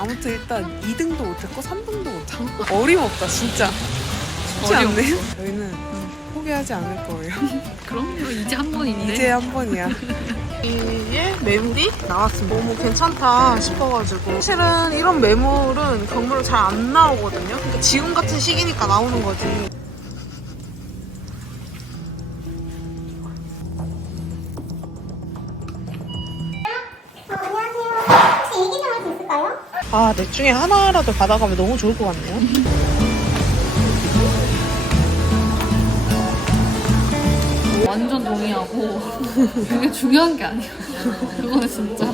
아무튼 일단 2등도 못했고 3등도 못하고 어림없다 진짜. 쉽지 않네요. 저희는 포기하지 않을 거예요. 그럼요. 이제 한 번인데. 이제 한 번이야. 이게 매물이 나왔습니다. 너무 괜찮다 싶어가지고. 사실은 이런 매물은 경매로 잘 안 나오거든요. 그러니까 지금 같은 시기니까 나오는 거지. 아, 넷 중에 하나라도 받아가면 너무 좋을 것 같네요. 완전 동의하고 그게 중요한 게 아니야. 그거는 진짜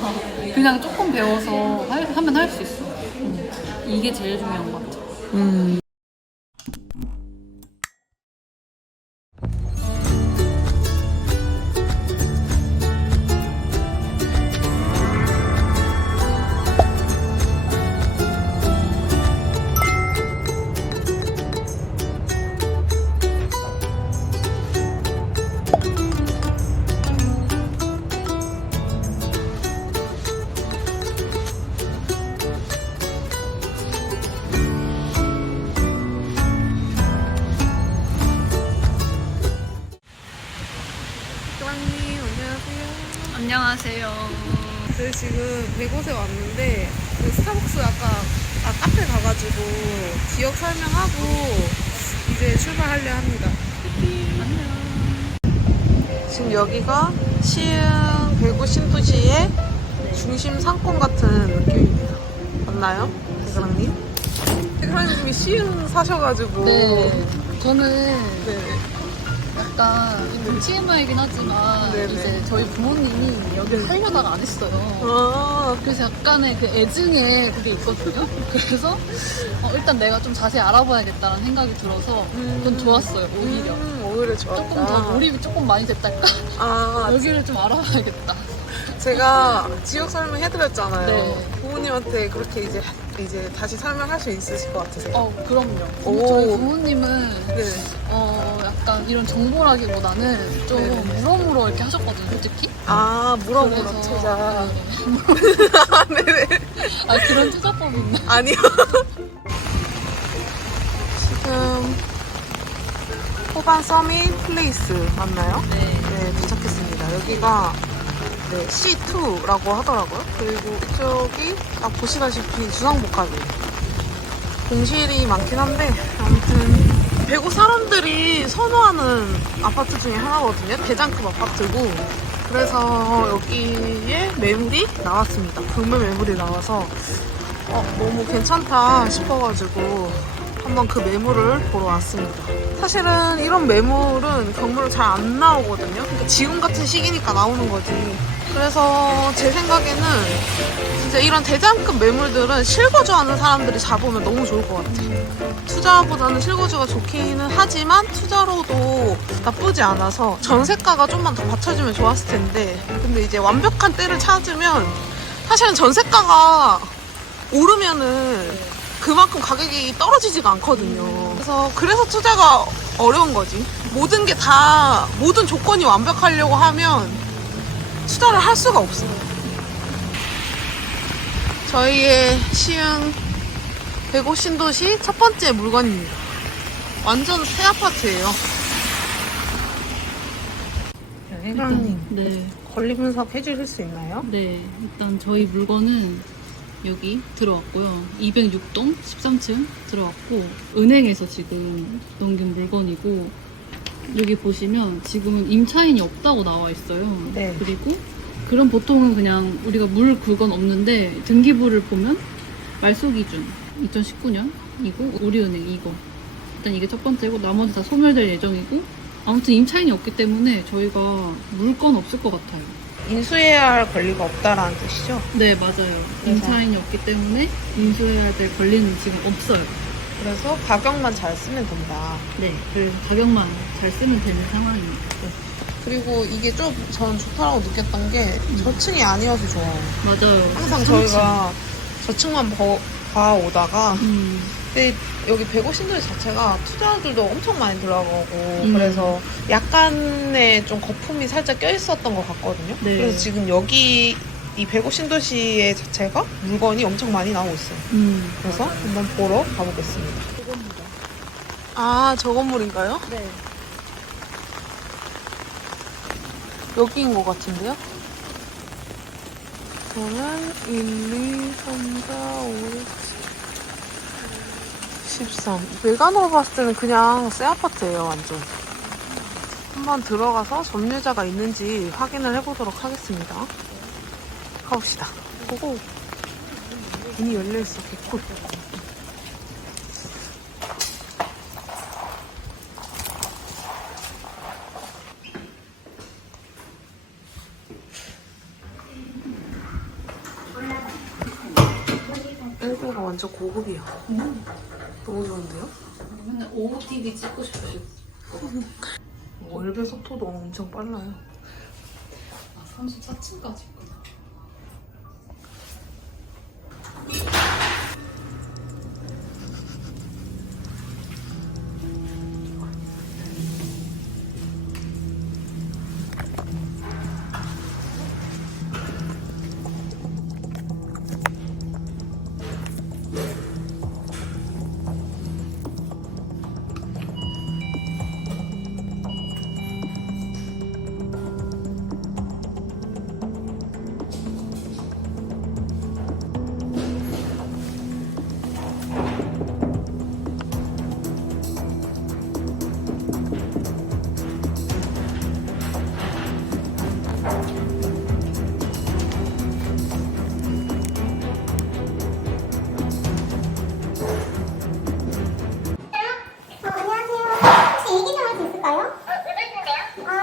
그냥 조금 배워서 하면 할 수 있어. 이게 제일 중요한 것 같아. 교관님, 안녕하세요. 안녕하세요. 저희 지금 100곳에 왔는데 그 스타벅스 아까 카페 가가지고 지역 설명하고 이제 출발하려 합니다. 안녕. 지금 여기가 시흥 대구 신도시의 중심 상권 같은 느낌입니다. 맞나요? 대그랑님? 대그랑님이 시흥 사셔가지고 네. 저는 네. 약간 TMI이긴 하지만 네네. 이제 저희 부모님이 여기 살려다가 안 했어요. 아, 그래서 약간의 그 애증에 그게 있거든요. 그래서 일단 내가 좀 자세히 알아봐야겠다는 생각이 들어서 전 좋았어요. 오히려 좋았다. 조금 더 몰입이 조금 많이 됐달까? 아, 여기를 좀 알아봐야겠다. 제가 지역 설명해드렸잖아요. 네. 부모님한테 그렇게 이제 다시 설명할 수 있으실 것 같으세요? 그럼요. 오. 저희 부모님은 네. 약간 이런 정보라기보다는 좀 네네. 물어물어 이렇게 하셨거든요, 솔직히. 아, 물어보러 그래서, 투자. 네. 네네. 아, 그런 투자법이 있나? 아니요. 지금 호반 서밋 플레이스 맞나요? 네. 네, 도착했습니다. 여기가 네, C2라고 하더라고요. 그리고 이쪽이 딱 보시다시피 주상복합이에요. 공실이 많긴 한데 아무튼 대구 사람들이 선호하는 아파트 중에 하나거든요. 대장급 아파트고 그래서 여기에 매물이 나왔습니다. 경매 매물이 나와서 너무 괜찮다 싶어가지고 한번 그 매물을 보러 왔습니다. 사실은 이런 매물은 경매로 잘 안 나오거든요. 그러니까 지금 같은 시기니까 나오는 거지. 그래서 제 생각에는 진짜 이런 대장급 매물들은 실거주하는 사람들이 잡으면 너무 좋을 것 같아요. 투자보다는 실거주가 좋기는 하지만 투자로도 나쁘지 않아서 전세가가 좀만 더 받쳐주면 좋았을 텐데 근데 이제 완벽한 때를 찾으면 사실은 전세가가 오르면은 그만큼 가격이 떨어지지가 않거든요. 그래서 투자가 어려운 거지. 모든 조건이 완벽하려고 하면 투자를 할 수가 없어요. 저희의 시흥 대구 신도시 첫 번째 물건입니다. 완전 새 아파트예요. 회장님, 네. 권리 분석 해주실 수 있나요? 네. 일단 저희 물건은 여기 들어왔고요. 206동 13층 들어왔고 은행에서 지금 넘긴 물건이고 여기 보시면 지금은 임차인이 없다고 나와 있어요. 네. 그리고 그럼 보통은 그냥 우리가 물 그건 없는데 등기부를 보면 말소 기준 2019년이고 우리은행 이거 일단 이게 첫 번째고 나머지 다 소멸될 예정이고 아무튼 임차인이 없기 때문에 저희가 물건 없을 것 같아요. 인수해야 할 권리가 없다라는 뜻이죠? 네, 맞아요. 임차인이 없기 때문에 인수해야 될 권리는 지금 없어요. 그래서 가격만 잘 쓰면 된다. 네, 그래서 가격만 잘 쓰면 되는 상황입니다. 그리고 이게 좀 전 좋다라고 느꼈던 게 저층이 아니어서 좋아요. 맞아요. 항상 3층. 저희가 저층만 봐오다가 근데 여기 150신도시 자체가 투자들도 엄청 많이 들어가고 그래서 약간의 좀 거품이 살짝 껴있었던 것 같거든요. 네. 그래서 지금 여기 이 105 신도시의 자체가 물건이 엄청 많이 나오고 있어요. 그래서 한번 보러 가보겠습니다. 저겁니다. 아, 저 건물인가요? 네. 여기인 것 같은데요? 그러면 1, 2, 3, 4, 5, 13. 외관으로 봤을 때는 그냥 새 아파트예요, 완전. 한번 들어가서 점유자가 있는지 확인을 해보도록 하겠습니다. 가봅시다. 고고. 문이 열려있어, 개꿀. 엘베가 완전 고급이야. 너무 좋은데요? 맨날 OOTD 찍고 싶으시고. 엘베 속도도 엄청 빨라요. 아, 34층까지 있구나.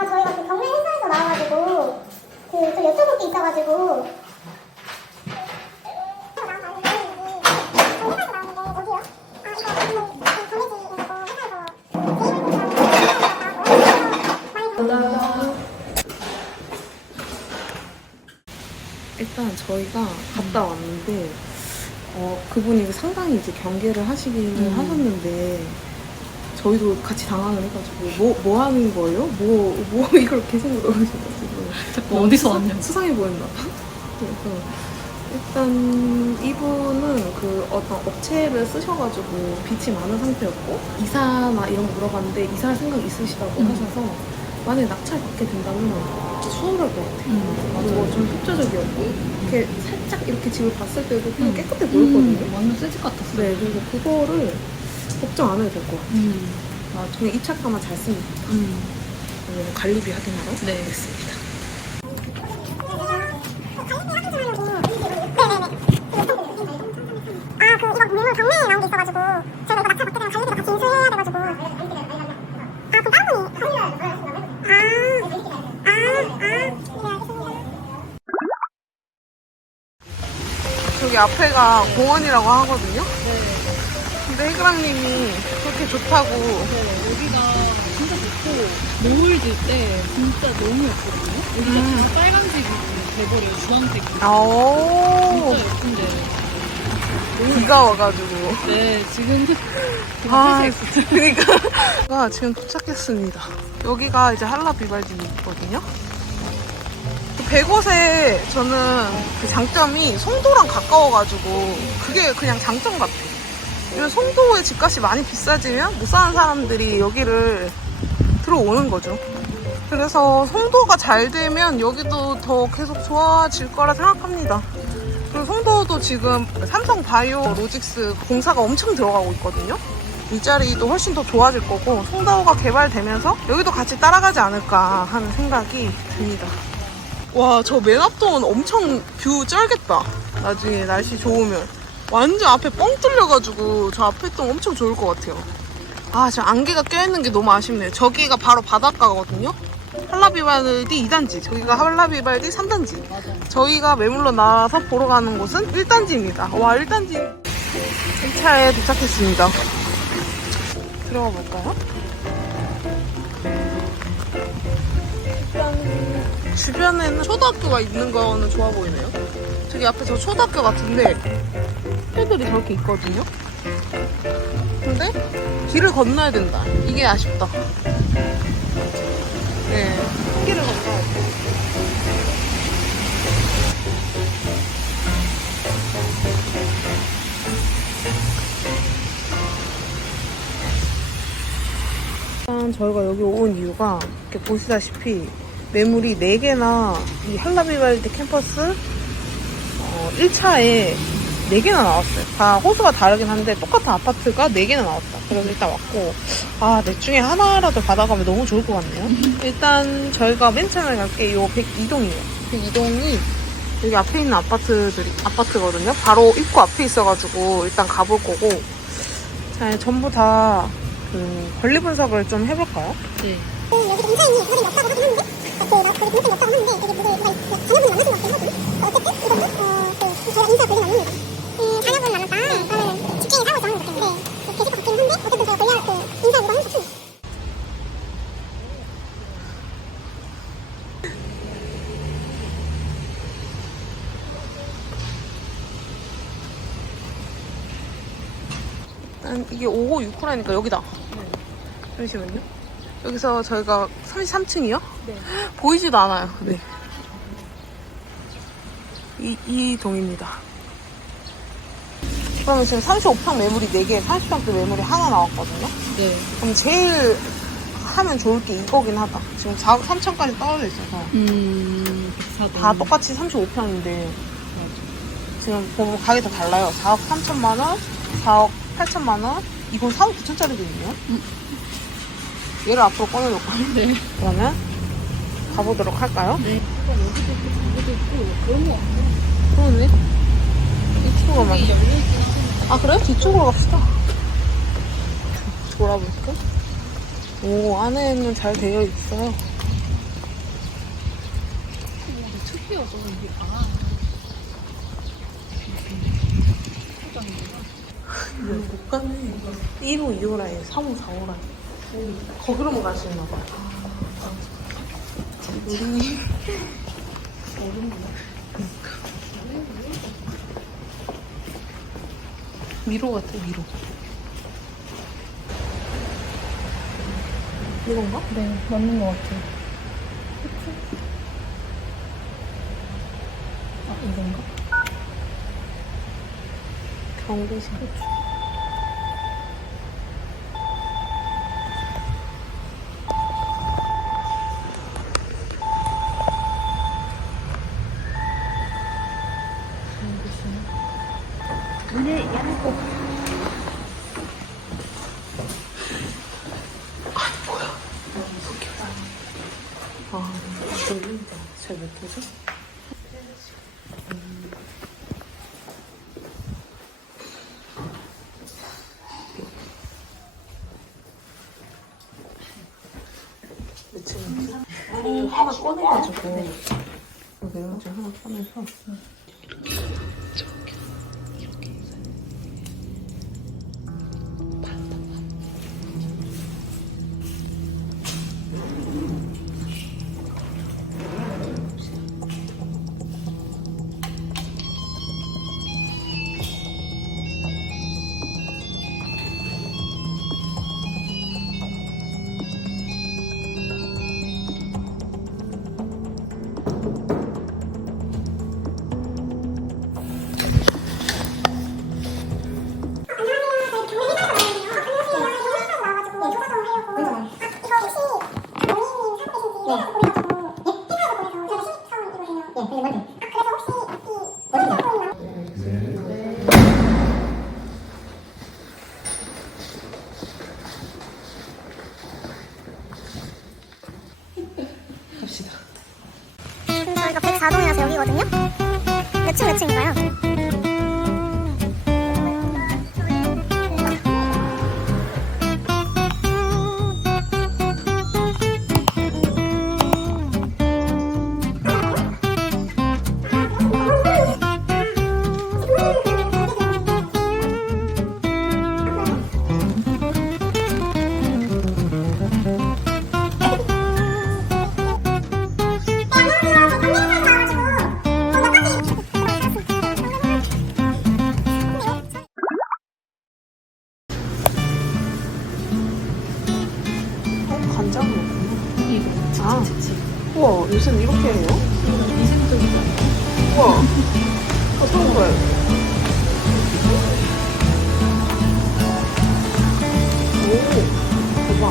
저희가 그 경매 회사에서 나와가지고 저 여쭤볼 게 있어가지고 일단 저희가 갔다 왔는데 그분이 상당히 이제 경계를 하시기는 하셨는데 저희도 같이 당황을 해가지고 뭐 하는 거예요? 뭐 이걸 계속 물어보셔가지고 자꾸 어디서 왔냐고. 수상해 보였나 봐. 그래서 일단 이분은 그 어떤 업체를 쓰셔가지고 빚이 많은 상태였고 이사나 이런 거 물어봤는데 이사할 생각 있으시다고 하셔서 만약에 낙찰 받게 된다면 수월할 것 같아요. 그리고 좀 협조적이었고 이렇게 살짝 이렇게 집을 봤을 때도 그냥 깨끗해 보였거든요. 완전 새집 같았어. 네, 그리고 그거를 걱정 안 해도 될 것 같아요. 그냥 입찰가만 잘 쓰면 됩니다. 그러면 관리비 확인하러 네. 가겠습니다. 이거 물건 경매에 나온 게 있어가지고 저희가 이거 낙찰 받게 되면 관리비도 같이 인수해야 돼가지고 그럼 다른 분이 저기 앞에가 공원이라고 하거든요. 근데 해그랑님이 그렇게 좋다고. 네, 여기가 진짜 좋고 노을 질 때 진짜 너무 예쁘거든요. 여기가 다 빨간색이 돼버려요. 주황색이. 오, 진짜 예쁜데. 비가 와가지고. 네, 지금 아, 그러니까 지금 도착했습니다. 여기가 이제 할라 비발디거든요. 그 100옷에 저는 그 장점이 송도랑 가까워가지고 그게 그냥 장점 같아. 요즘 송도의 집값이 많이 비싸지면 못 사는 사람들이 여기를 들어오는 거죠. 그래서 송도가 잘 되면 여기도 더 계속 좋아질 거라 생각합니다. 그리고 송도도 지금 삼성 바이오 로직스 공사가 엄청 들어가고 있거든요. 일자리도 훨씬 더 좋아질 거고 송도가 개발되면서 여기도 같이 따라가지 않을까 하는 생각이 듭니다. 와, 저 맨 앞동은 엄청 뷰 쩔겠다. 나중에 날씨 좋으면 완전 앞에 뻥 뚫려가지고 저 앞에 동 엄청 좋을 것 같아요. 아, 지금 안개가 껴있는 게 너무 아쉽네요. 저기가 바로 바닷가거든요. 할라비발디 2단지, 저기가 할라비발디 3단지. 저희가 매물로 나와서 보러 가는 곳은 1단지입니다. 와, 1단지 1차에 도착했습니다. 들어가 볼까요? 일단 주변에는 초등학교가 있는 거는 좋아 보이네요. 저기 앞에 저 초등학교 같은데 학교들이 저렇게 있거든요. 근데 길을 건너야 된다. 이게 아쉽다. 네, 길을 건너야 돼. 일단 저희가 여기 온 이유가 이렇게 보시다시피 매물이 4개나 이 한라비발디 캠퍼스 1차에 4개나 나왔어요. 다 호수가 다르긴 한데 똑같은 아파트가 4개나 나왔다. 그래서 일단 왔고 넷 중에 하나라도 받아가면 너무 좋을 것 같네요. 일단 저희가 맨 처음에 갈 게 요 102동이에요. 102동이 여기 앞에 있는 아파트거든요. 바로 입구 앞에 있어가지고 일단 가볼 거고 자, 전부 다 권리 분석을 좀 해볼까요? 네. 여기 인사인이 거의 없다고 하긴 하는데 거기 등록이 없다고 하는데 이게 누가 자녀분이 만나신 것 같긴 하거든요. 어쨌든 이거는 저희가 인사 권리는 없는 거죠. 자녀분 만났다. 그러면 직계에 사고 있어 하는 것 같은데 계실 것 같긴 한데 어쨌든 저희가 권리할 인사 이거 하는 것 같습니다. 일단 이게 5호 6호라니까 여기다. 잠시만요. 여기서 저희가 33층이요? 네. 보이지도 않아요. 네. 이 동입니다. 그러면 지금 35평 매물이 4개, 30평대 매물이 하나 나왔거든요? 네. 그럼 제일 하면 좋을 게 이거긴 하다. 지금 4억 3천까지 떨어져 있어서. 비싸다. 다 똑같이 35평인데. 지금 보면 가격이 다 달라요. 4억 3천만 원, 4억 8천만 원, 이건 4억 9천짜리도 있네요. 얘를 앞으로 꺼내놓을까요? 네. 그러면 가보도록 할까요? 네. 여기도 있고 그런 거 같아요. 그러네. 이쪽으로 만. 여기 열려있긴 한데. 아 그래요? 뒤쪽으로 갑시다. 돌아볼까? 오 안에는 잘 되어 있어요. 특이하죠 이게. 이거 못 갔네. 1호, 2호 라인, 3호, 4호 라인. 거기로만 갈 수 있나 봐요. 우리 미로 같아, 미로. 이건가? 네, 맞는 것 같아요. 이건가? 경계심. 문을 열고. 졸린다. 잘 못 보죠? 지금 하나 꺼내가지고 여기 이렇게 하나 꺼내서 저기 이렇게 해서 갑시다. 저희가 104동이라서 여기거든요? 몇 층인가요? 간장은 없구나. 이거. 아, 우와, 요새는 이렇게 해요? 위생적이다. 우와, 처음 봐요. 오, 대박.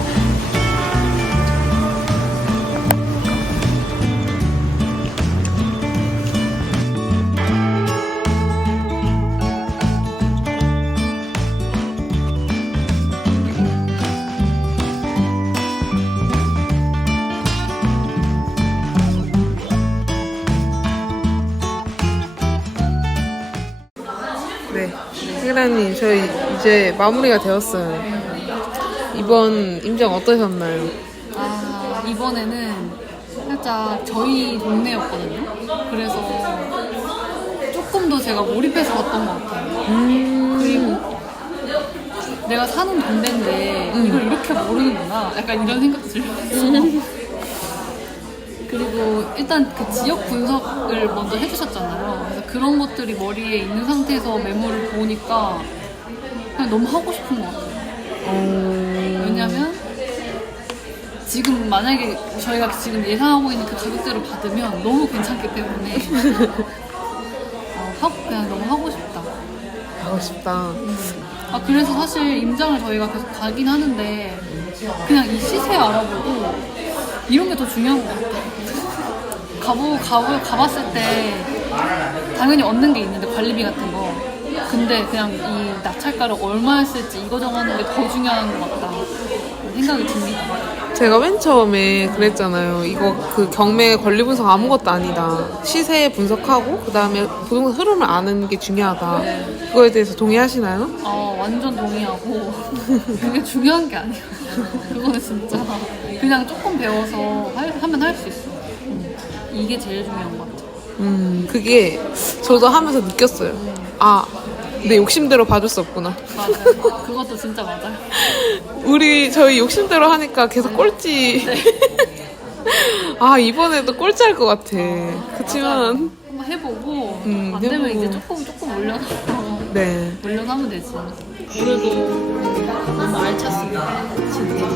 희라님, 저희 이제 마무리가 되었어요. 이번 임장 어떠셨나요? 아, 이번에는 살짝 저희 동네였거든요. 그래서 조금 더 제가 몰입해서 봤던 것 같아요. 그리고 내가 사는 동네인데 이걸 이렇게 모르는구나. 약간 이런 생각도 들었어요. 그리고 일단 그 지역 분석을 먼저 해주셨잖아요. 그래서 그런 것들이 머리에 있는 상태에서 메모를 보니까 그냥 너무 하고 싶은 것 같아요. 왜냐면 지금 만약에 저희가 지금 예상하고 있는 그 가격대로 받으면 너무 괜찮기 때문에 그냥 너무 하고 싶다. 하고 싶다. 아, 그래서 사실 임장을 저희가 계속 가긴 하는데 그냥 이 시세 알아보고 이런 게 더 중요한 것 같아요. 가봤을 때 당연히 얻는 게 있는데 관리비 같은 거. 근데 그냥 이 낙찰가를 얼마 쓸지 이거 정하는 게 더 중요한 것 같다 생각이 듭니다. 제가 맨 처음에 그랬잖아요. 이거 그 경매 권리 분석 아무것도 아니다. 시세 분석하고 그 다음에 부동산 흐름을 아는 게 중요하다. 그거에 대해서 동의하시나요? 완전 동의하고 그게 중요한 게 아니야. 그거는 진짜 그냥 조금 배워서 하면 할 수 있어. 이게 제일 중요한 것 같아. 그게 저도 하면서 느꼈어요. 아, 내 욕심대로 봐줄 수 없구나. 맞아요. 그것도 진짜 맞아요. 저희 욕심대로 하니까 계속 꼴찌. 아, 이번에도 꼴찌 할 것 같아. 그치만. 한번 해보고 안 되면 이제 조금 올려서 네. 올려서 하면 되지. 그래도 너무 알찼습니다. 진짜.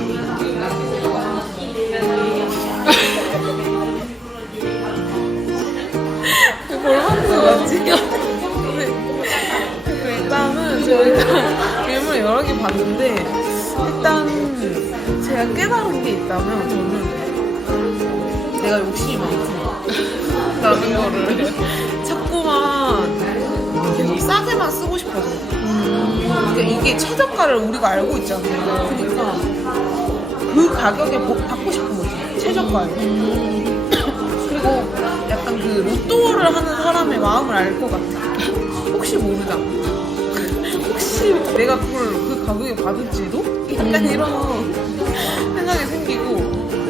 볼만도 맞지? 일단은 저희가 괴물 여러 개 봤는데 일단 제가 깨달은 게 있다면 저는 내가 욕심이 많다는 거를 자꾸만 계속 싸게만 쓰고 싶어서 그러니까 이게 최저가를 우리가 알고 있잖아요. 그러니까 그 가격에 받고 싶은 거지, 최저가에. 그리고 약간 그 로또를 하는 사람의 마음을 알 것 같아. 혹시 모르다. 혹시 내가 그걸 그 가격에 받을지도? 약간 이런 생각이 생기고